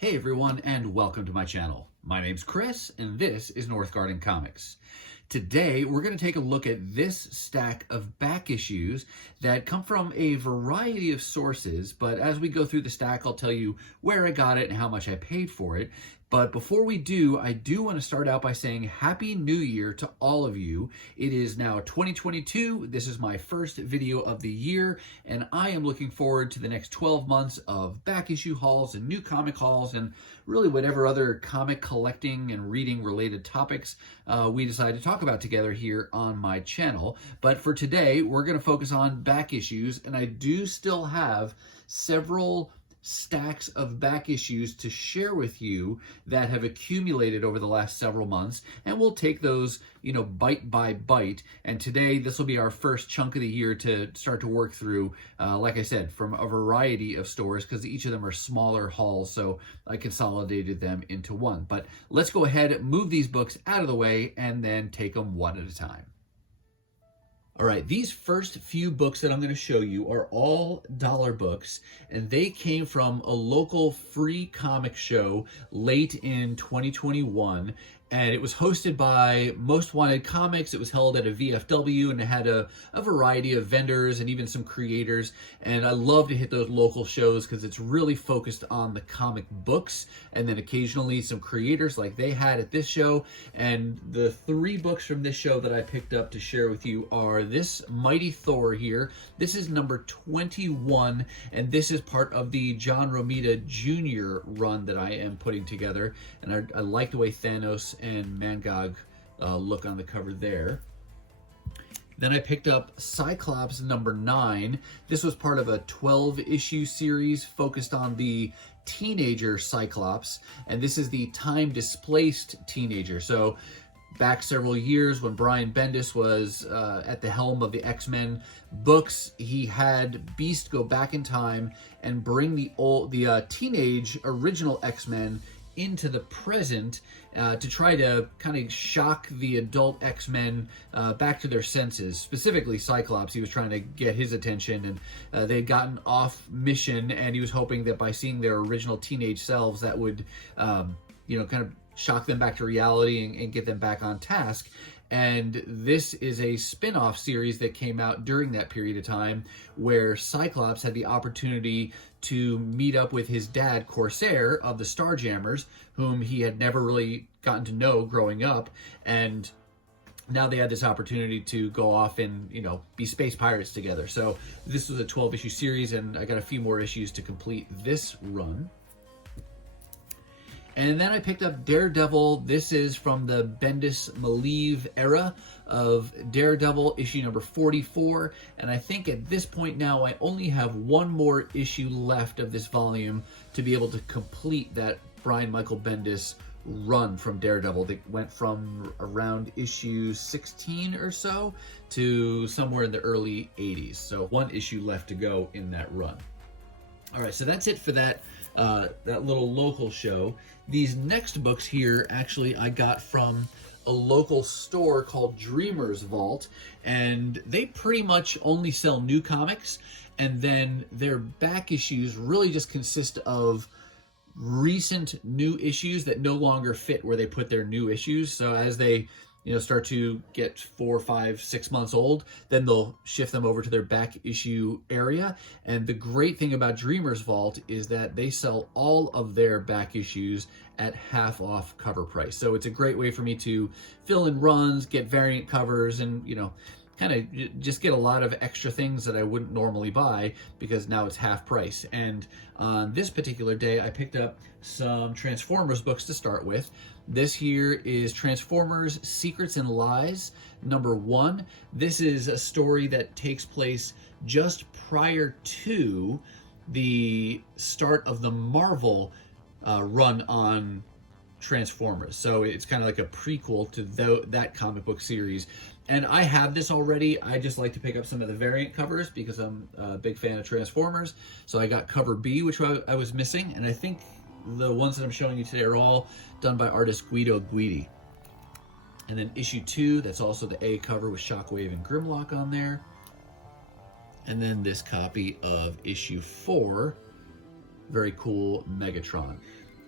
Hey everyone, and welcome to my channel. My name's Chris, and this is Northgarden Comics. Today, we're going to take a look at this stack of back issues that come from a variety of sources, but as we go through the stack, I'll tell you where I got it and how much I paid for it. But before we do, I do want to start out by saying Happy New Year to all of you. It is now 2022. This is my first video of the year, and I am looking forward to the next 12 months of back issue hauls and new comic hauls and really whatever other comic collecting and reading related topics we decide to talk about together here on my channel. But for today, we're going to focus on back issues, and I do still have several stacks of back issues to share with you that have accumulated over the last several months, and we'll take those, bite by bite. And today, this will be our first chunk of the year to start to work through, like I said, from a variety of stores, because each of them are smaller hauls, so I consolidated them into one. But let's go ahead, move these books out of the way, and then take them one at a time. All right, these first few books that I'm going to show you are all dollar books, and they came from a local free comic show late in 2021, and it was hosted by Most Wanted Comics. It was held at a VFW, and it had a variety of vendors and even some creators, and I love to hit those local shows because it's really focused on the comic books, and then occasionally some creators like they had at this show. And the three books from this show that I picked up to share with you are this Mighty Thor here. This is number 21, and this is part of the John Romita Jr. run that I am putting together, and I like the way Thanos and Mangog look on the cover there. Then I picked up Cyclops number 9. This was part of a 12-issue series focused on the teenager Cyclops, and this is the time-displaced teenager. So back several years when Brian Bendis was at the helm of the X-Men books, he had Beast go back in time and bring the teenage original X-Men into the present to try to kind of shock the adult X-Men back to their senses. Specifically Cyclops, he was trying to get his attention, and they had gotten off mission, and he was hoping that by seeing their original teenage selves that would, kind of shock them back to reality and get them back on task. And this is a spin-off series that came out during that period of time where Cyclops had the opportunity to meet up with his dad, Corsair, of the Starjammers, whom he had never really gotten to know growing up. And now they had this opportunity to go off and, be space pirates together. So this was a 12-issue series, and I got a few more issues to complete this run. And then I picked up Daredevil. This is from the Bendis Malieve era of Daredevil, issue number 44. And I think at this point now, I only have one more issue left of this volume to be able to complete that Brian Michael Bendis run from Daredevil that went from around issue 16 or so to somewhere in the early 80s. So one issue left to go in that run. All right, so that's it for that little local show. These next books here, actually, I got from a local store called Dreamer's Vault, and they pretty much only sell new comics, and then their back issues really just consist of recent new issues that no longer fit where they put their new issues. So as they start to get 4, 5, 6 months old, then they'll shift them over to their back issue area. And the great thing about Dreamer's Vault is that they sell all of their back issues at half off cover price. So it's a great way for me to fill in runs, get variant covers, and kind of just get a lot of extra things that I wouldn't normally buy because now it's half price. And on this particular day, I picked up some Transformers books to start with. This here is Transformers Secrets and Lies, number 1. This is a story that takes place just prior to the start of the Marvel run on Transformers. So it's kind of like a prequel to that comic book series. And I have this already. I just like to pick up some of the variant covers because I'm a big fan of Transformers. So I got cover B, which I was missing. And I think the ones that I'm showing you today are all done by artist Guido Guidi. And then issue 2, that's also the A cover with Shockwave and Grimlock on there. And then this copy of issue 4, very cool Megatron.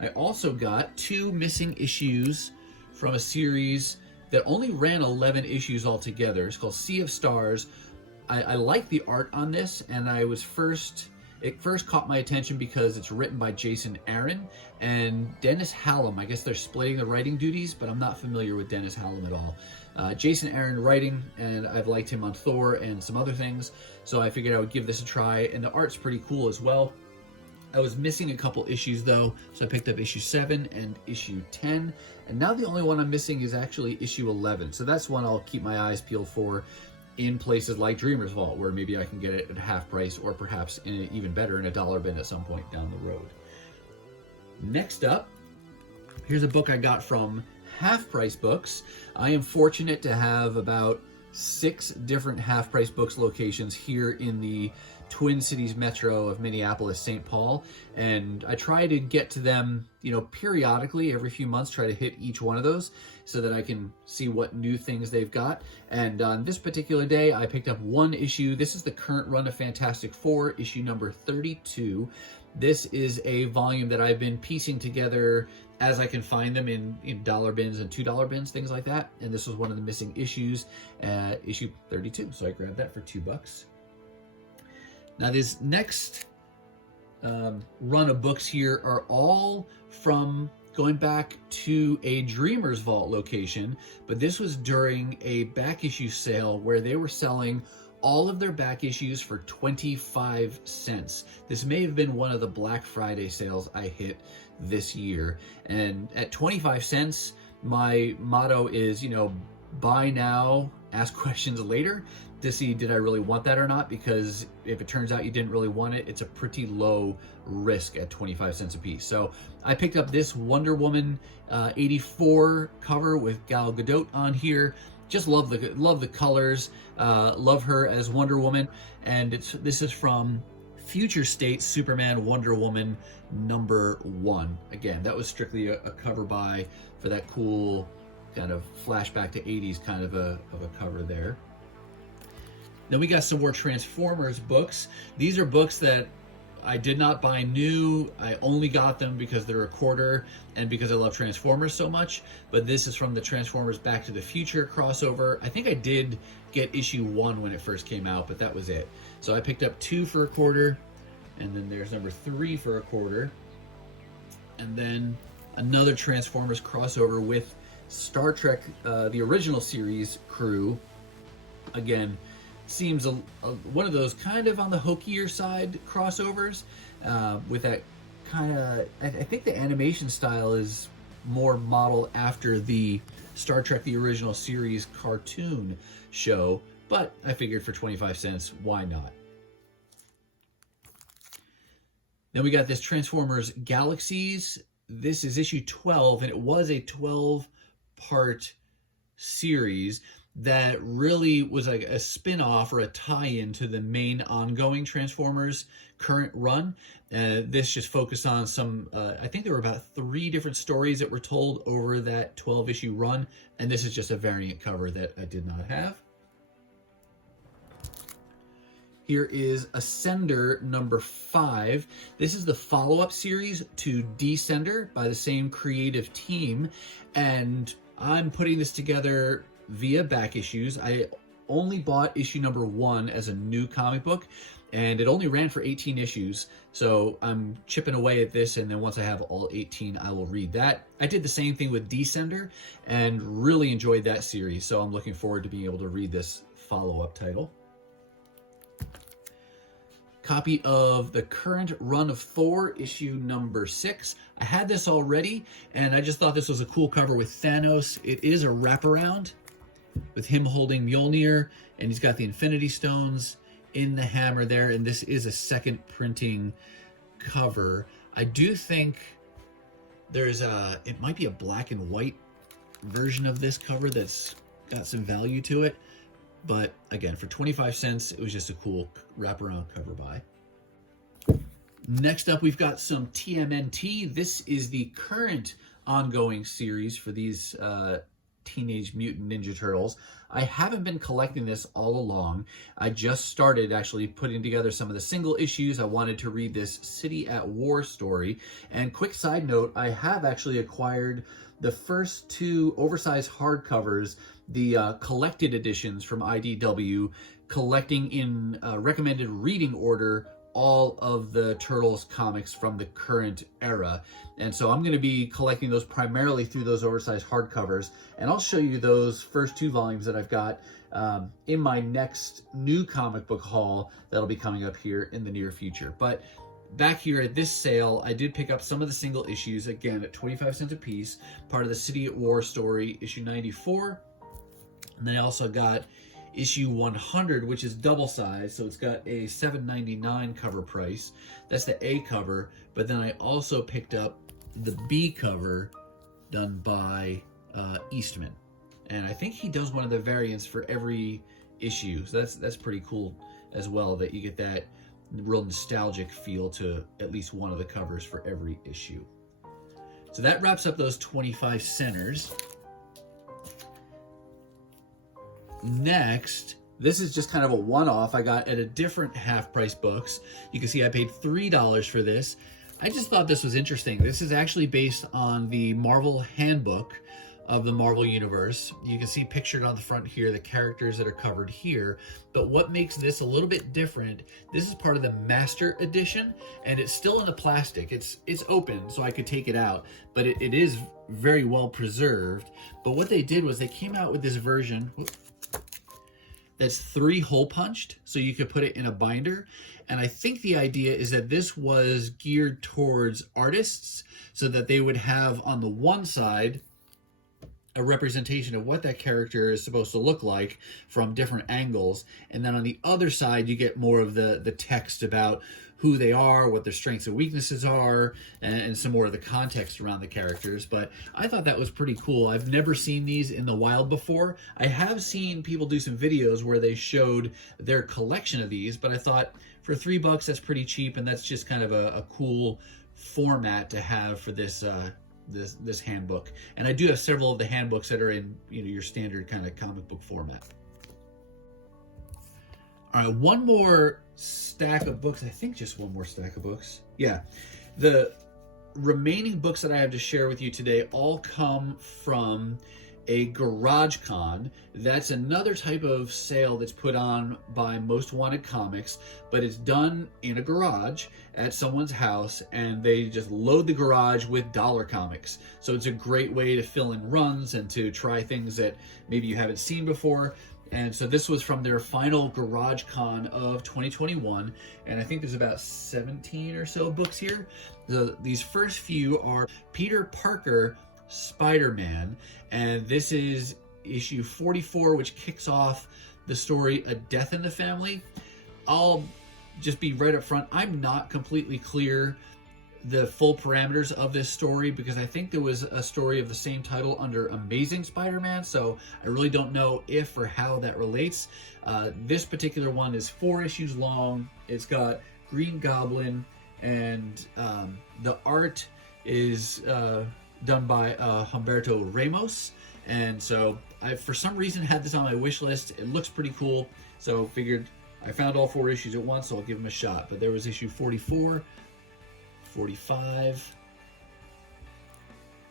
I also got 2 missing issues from a series that only ran 11 issues altogether. It's called Sea of Stars. I like the art on this, and it first caught my attention because it's written by Jason Aaron and Dennis Hallam. I guess they're splitting the writing duties, but I'm not familiar with Dennis Hallam at all. Jason Aaron writing, and I've liked him on Thor and some other things, so I figured I would give this a try, and the art's pretty cool as well. I was missing a couple issues though, so I picked up issue 7 and issue 10, and now the only one I'm missing is actually issue 11, so that's one I'll keep my eyes peeled for in places like Dreamer's Vault, where maybe I can get it at half price, or perhaps even better in a dollar bin at some point down the road. Next up, here's a book I got from Half Price Books. I am fortunate to have about 6 different Half Price Books locations here in the Twin Cities metro of Minneapolis, St. Paul, and I try to get to them, periodically every few months, try to hit each one of those so that I can see what new things they've got. And on this particular day, I picked up 1 issue. This is the current run of Fantastic Four, issue number 32. This is a volume that I've been piecing together as I can find them in dollar bins and $2 bins, things like that. And this was one of the missing issues, issue 32. So I grabbed that for $2. Now this next run of books here are all from going back to a Dreamer's Vault location, but this was during a back issue sale where they were selling all of their back issues for 25 cents. This may have been one of the Black Friday sales I hit this year. And at 25 cents, my motto is, buy now, ask questions later, to see did I really want that or not, because if it turns out you didn't really want it, it's a pretty low risk at 25 cents a piece. So I picked up this Wonder Woman 84 cover with Gal Gadot on here. Just love the colors, love her as Wonder Woman, and this is from Future State Superman Wonder Woman #1. Again, that was strictly a cover buy for that cool kind of flashback to 80s kind of a cover there. Then we got some more Transformers books. These are books that I did not buy new. I only got them because they're a quarter and because I love Transformers so much. But this is from the Transformers Back to the Future crossover. I think I did get issue 1 when it first came out, but that was it. So I picked up 2 for a quarter, and then there's number 3 for a quarter. And then another Transformers crossover with Star Trek, the original series crew. Again, seems one of those kind of on the hokier side crossovers, with that kind of, I think the animation style is more modeled after the Star Trek the original series cartoon show, but I figured for 25 cents, why not? Then we got this Transformers Galaxies. This is issue 12, and it was a 12-part series that really was like a spin-off or a tie-in to the main ongoing Transformers current run. This just focused on some, I think there were about 3 different stories that were told over that 12-issue run, and this is just a variant cover that I did not have. Here is Ascender #5. This is the follow-up series to Descender by the same creative team, and I'm putting this together via back issues. I only bought issue #1 as a new comic book, and it only ran for 18 issues, so I'm chipping away at this, and then once I have all 18, I will read that. I did the same thing with Descender and really enjoyed that series, so I'm looking forward to being able to read this follow-up title. Copy of the current run of Thor, issue #6. I had this already, and I just thought this was a cool cover with Thanos. It is a wraparound with him holding Mjolnir, and he's got the Infinity Stones in the hammer there, and this is a second printing cover. I do think there's it might be a black and white version of this cover that's got some value to it. But again, for 25 cents, it was just a cool wraparound cover buy. Next up, we've got some TMNT. This is the current ongoing series for these Teenage Mutant Ninja Turtles. I haven't been collecting this all along. I just started actually putting together some of the single issues. I wanted to read this City at War story. And quick side note, I have actually acquired the first 2 oversized hardcovers, the collected editions from IDW, collecting in recommended reading order all of the Turtles comics from the current era. And so I'm going to be collecting those primarily through those oversized hardcovers. And I'll show you those first 2 volumes that I've got in my next new comic book haul that'll be coming up here in the near future. But back here at this sale, I did pick up some of the single issues, again, at 25 cents a piece, part of the City at War story, issue 94. And then I also got issue 100, which is double size, so it's got a $7.99 cover price. That's the A cover, but then I also picked up the B cover done by Eastman, and I think he does one of the variants for every issue, so that's pretty cool as well, that you get that real nostalgic feel to at least one of the covers for every issue. So that wraps up those 25 centers. Next, this is just kind of a one-off I got at a different half-price books. You can see I paid $3 for this. I just thought this was interesting. This is actually based on the Marvel handbook of the Marvel Universe. You can see pictured on the front here the characters that are covered here. But what makes this a little bit different, this is part of the Master Edition, and it's still in the plastic. It's open, so I could take it out, but it is very well preserved. But what they did was they came out with this version that's 3 hole punched, so you could put it in a binder. And I think the idea is that this was geared towards artists, so that they would have on the one side a representation of what that character is supposed to look like from different angles, and then on the other side you get more of the text about who they are, what their strengths and weaknesses are, and some more of the context around the characters. But I thought that was pretty cool. I've never seen these in the wild before. I have seen people do some videos where they showed their collection of these, but I thought for $3 that's pretty cheap, and that's just kind of a cool format to have for this this handbook. And I do have several of the handbooks that are in your standard kind of comic book format. All right, one more stack of books. I think just one more stack of books. Yeah. The remaining books that I have to share with you today all come from a GarageCon. That's another type of sale that's put on by Most Wanted Comics, but it's done in a garage at someone's house, and they just load the garage with dollar comics. So it's a great way to fill in runs and to try things that maybe you haven't seen before. And so this was from their final GarageCon of 2021, and I think there's about 17 or so books here. These first few are Peter Parker Spider-Man, and this is issue 44, which kicks off the story A Death in the Family. I'll just be right up front, I'm not completely clear the full parameters of this story, because I think there was a story of the same title under Amazing Spider-Man, so I really don't know if or how that relates. This particular one is 4 issues long. It's got Green Goblin, and the art is done by Humberto Ramos, and so I for some reason had this on my wish list. It looks pretty cool, so figured I found all 4 issues at once, so I'll give them a shot. But there was issue 44, 45,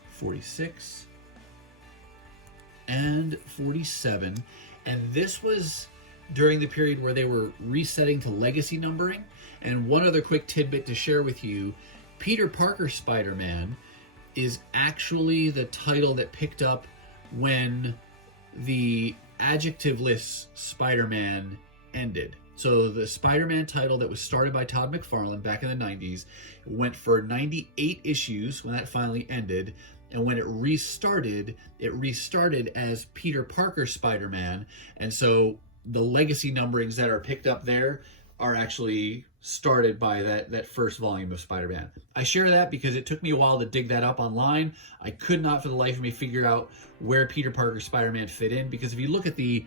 46, and 47. And this was during the period where they were resetting to legacy numbering. And one other quick tidbit to share with you, Peter Parker Spider-Man is actually the title that picked up when the adjectiveless Spider-Man ended. So the Spider-Man title that was started by Todd McFarlane back in the 90s went for 98 issues when that finally ended. And when it restarted as Peter Parker Spider-Man. And so the legacy numberings that are picked up there are actually started by that first volume of Spider-Man. I share that because it took me a while to dig that up online. I could not for the life of me figure out where Peter Parker Spider-Man fit in, because if you look at the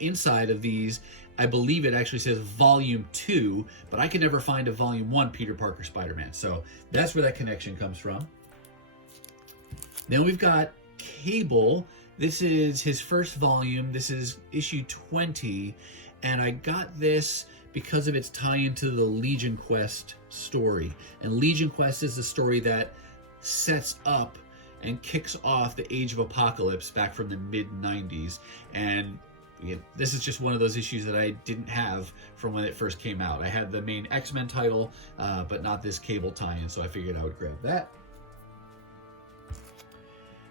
inside of these, I believe it actually says Volume 2, but I could never find a Volume 1 Peter Parker Spider-Man. So that's where that connection comes from. Then we've got Cable This is his first volume. This is issue 20, and I got this because of its tie into the Legion Quest story. And Legion Quest is the story that sets up and kicks off the Age of Apocalypse back from the mid-90s. And this is just one of those issues that I didn't have from when it first came out. I had the main X-Men title, but not this cable tie-in, so I figured I would grab that.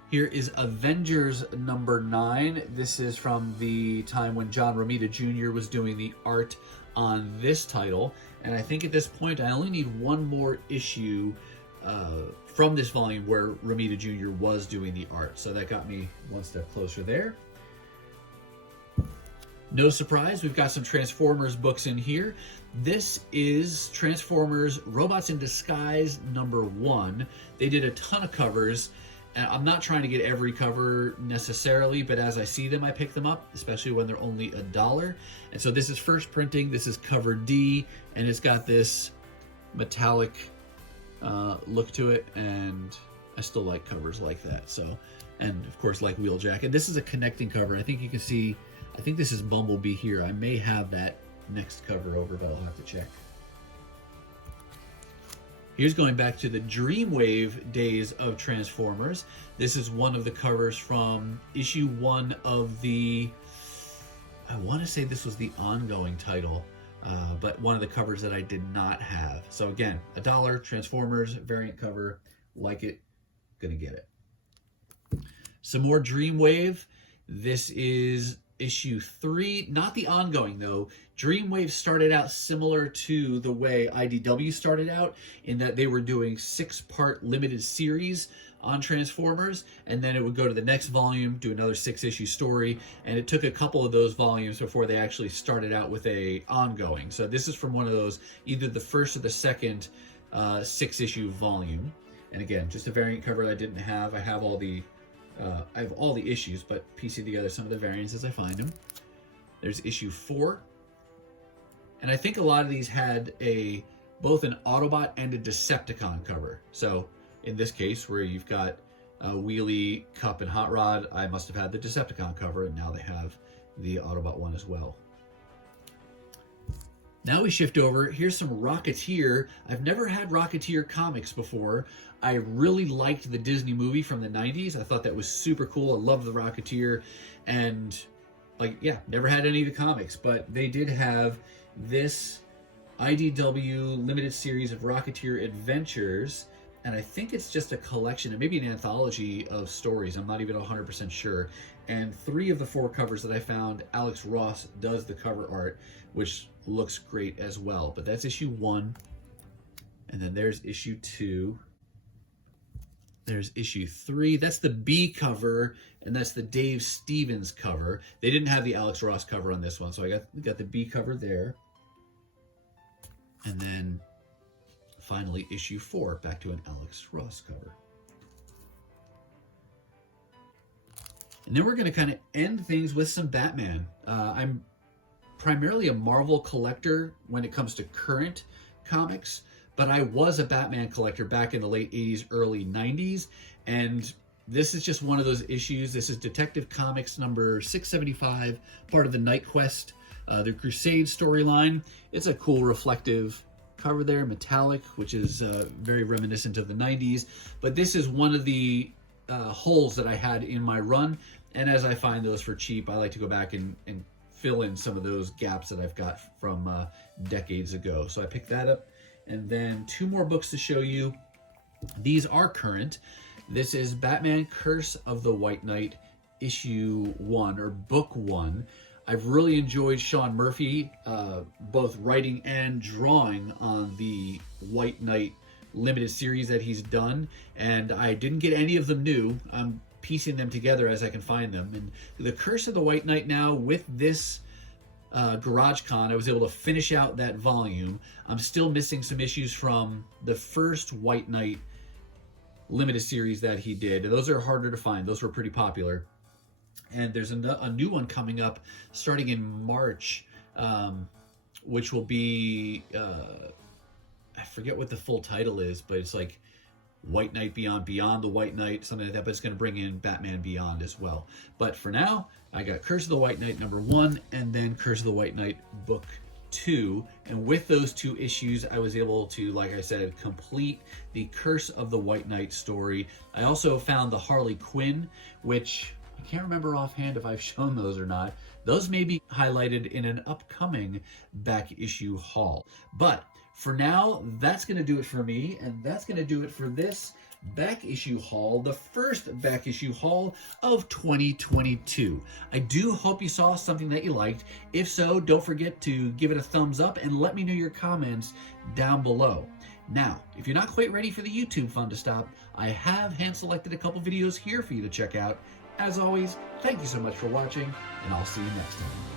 Here is Avengers number 9. This is from the time when John Romita Jr. was doing the art on this title. And I think at this point I only need one more issue from this volume where Romita Jr. was doing the art. So that got me one step closer there. No surprise, we've got some Transformers books in here. This is Transformers Robots in Disguise number 1. They did a ton of covers, and I'm not trying to get every cover necessarily, but as I see them, I pick them up, especially when they're only $1. And so this is first printing, this is cover D, and it's got this metallic look to it, and I still like covers like that. So, and of course, like Wheeljack. This is a connecting cover. I think you can see, I think this is Bumblebee here. I may have that next cover over, but I'll have to check. Here's going back to the Dreamwave days of Transformers. This is one of the covers from issue 1 of the, I want to say this was the ongoing title, but one of the covers that I did not have. So again, $1, Transformers, variant cover, like it, gonna get it. Some more Dreamwave. This is issue 3, not the ongoing though. Dreamwave started out similar to the way IDW started out, in that they were doing 6-part limited series on Transformers, and then it would go to the next volume, do another 6-issue story, and it took a couple of those volumes before they actually started out with a ongoing. So this is from one of those, either the first or the second 6-issue volume. And again, just a variant cover I didn't have. I have all the issues, but piecing together some of the variants as I find them. There's issue 4. And I think a lot of these had both an Autobot and a Decepticon cover. So in this case, where you've got Wheelie, Cup, and Hot Rod, I must have had the Decepticon cover, and now they have the Autobot one as well. Now we shift over. Here's some Rocketeer. I've never had Rocketeer comics before. I really liked the Disney movie from the 90s. I thought that was super cool. I love the Rocketeer. And, never had any of the comics. But they did have this IDW limited series of Rocketeer Adventures. And I think it's just a collection, and maybe an anthology of stories. I'm not even 100% sure. And 3 of the 4 covers that I found, Alex Ross does the cover art, which looks great as well. But that's issue 1. And then there's issue 2. There's issue 3. That's the B cover, and that's the Dave Stevens cover. They didn't have the Alex Ross cover on this one, so I got the B cover there. And then finally issue 4, back to an Alex Ross cover. And then we're going to kind of end things with some Batman. I'm primarily a Marvel collector when it comes to current comics, but I was a Batman collector back in the late 80s, early 90s, and this is just one of those issues. This is Detective Comics number 675, part of the Night Quest, the Crusade storyline. It's a cool reflective cover there, metallic, which is very reminiscent of the 90s, but this is one of the holes that I had in my run, and as I find those for cheap, I like to go back and fill in some of those gaps that I've got from decades ago. So I picked that up, and then 2 more books to show you. These are current. This is Batman Curse of the White Knight, issue 1, or book 1. I've really enjoyed Sean Murphy, both writing and drawing on the White Knight limited series that he's done, and I didn't get any of them new. I'm piecing them together as I can find them. And the Curse of the White Knight now, with this GarageCon, I was able to finish out that volume. I'm still missing some issues from the first White Knight limited series that he did. Those are harder to find. Those were pretty popular. And there's a new one coming up starting in March, which will be, I forget what the full title is, but it's like White Knight Beyond the White Knight, something like that, but it's going to bring in Batman Beyond as well. But for now, I got Curse of the White Knight #1 and then Curse of the White Knight book 2, and with those 2 issues I was able to, like I said, complete the Curse of the White Knight story. I also found the Harley Quinn, which I can't remember offhand if I've shown those or not. Those may be highlighted in an upcoming back issue haul. But for now, that's going to do it for me, and that's going to do it for this back issue haul, the first back issue haul of 2022. I do hope you saw something that you liked. If so, don't forget to give it a thumbs up and let me know your comments down below. Now, if you're not quite ready for the YouTube fun to stop, I have hand-selected a couple videos here for you to check out. As always, thank you so much for watching, and I'll see you next time.